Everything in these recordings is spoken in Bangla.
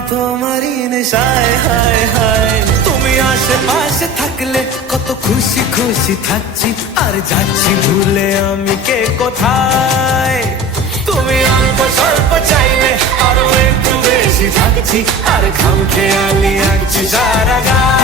তোমারই নেশায়, হায় হায় তুমি আশেপাশে থাকলে কত খুশি খুশি থাকছি, আর যাচ্ছি ভুলে আমি কে কোথায়। তুমি অল্প স্বল্প চাইলে আরো একটু বেশি থাকছি, আর ঘাম খেয়ালি আঁকছি সারা গায়।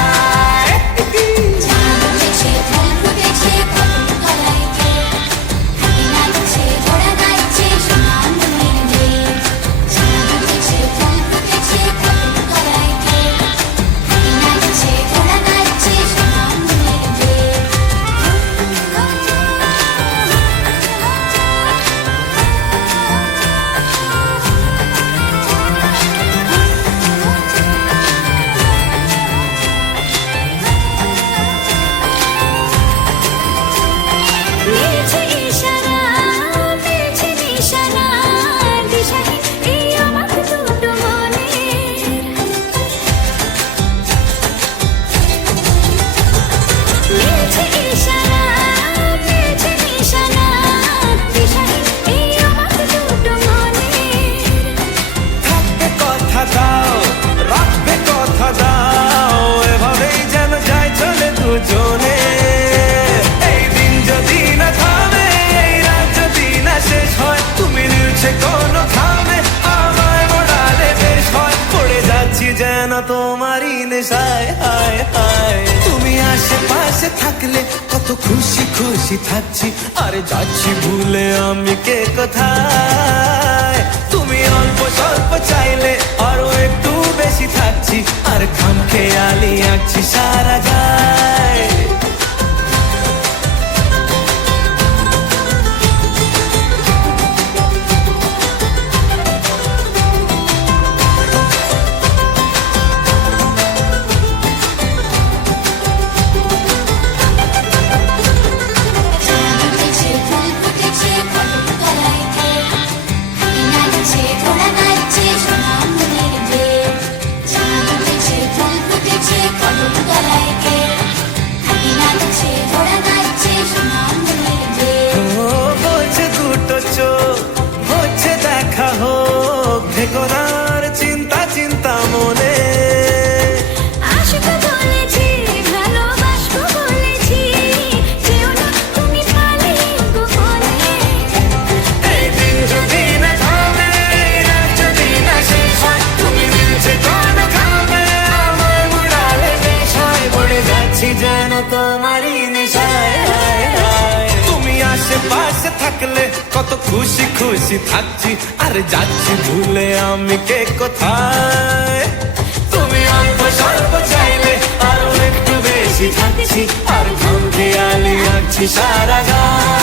তোমারই নেশায়, হায় হায় তুমি আশেপাশে থাকলে কত খুশি খুশি থাকছি, আর যাচ্ছি ভুলে আমি কে কোথায়। তুমি অল্প স্বল্প চাইলে আরো একটু বেশি থাকছি, আর খাম খেয়ালি আঁকছি সারা গায়। চিন্তা চিন্তা মনে আশিকো বলেছি, ভালোবাসবো বলেছি, যেও না তুমি পালে গোপনে। এই দিন যদি না থামে, রাত যদি না শেষ হয়, তুমি মিলছে কোনো খামে আমার মুড়ালে বেশ হয়। পড়ে যাচ্ছি যেন তোমারই নেশায়, হায় হায় তুমি আশেপাশে থাকলে কত খুশি খুশি থাকছি, আর যাচ্ছি ভুলে আমি কে কোথায়। তুমি অল্প স্বল্প চাইলে আরো একটু বেশি থাকছি, আর ঘাম খেয়ালি আঁকছি সারা গায়।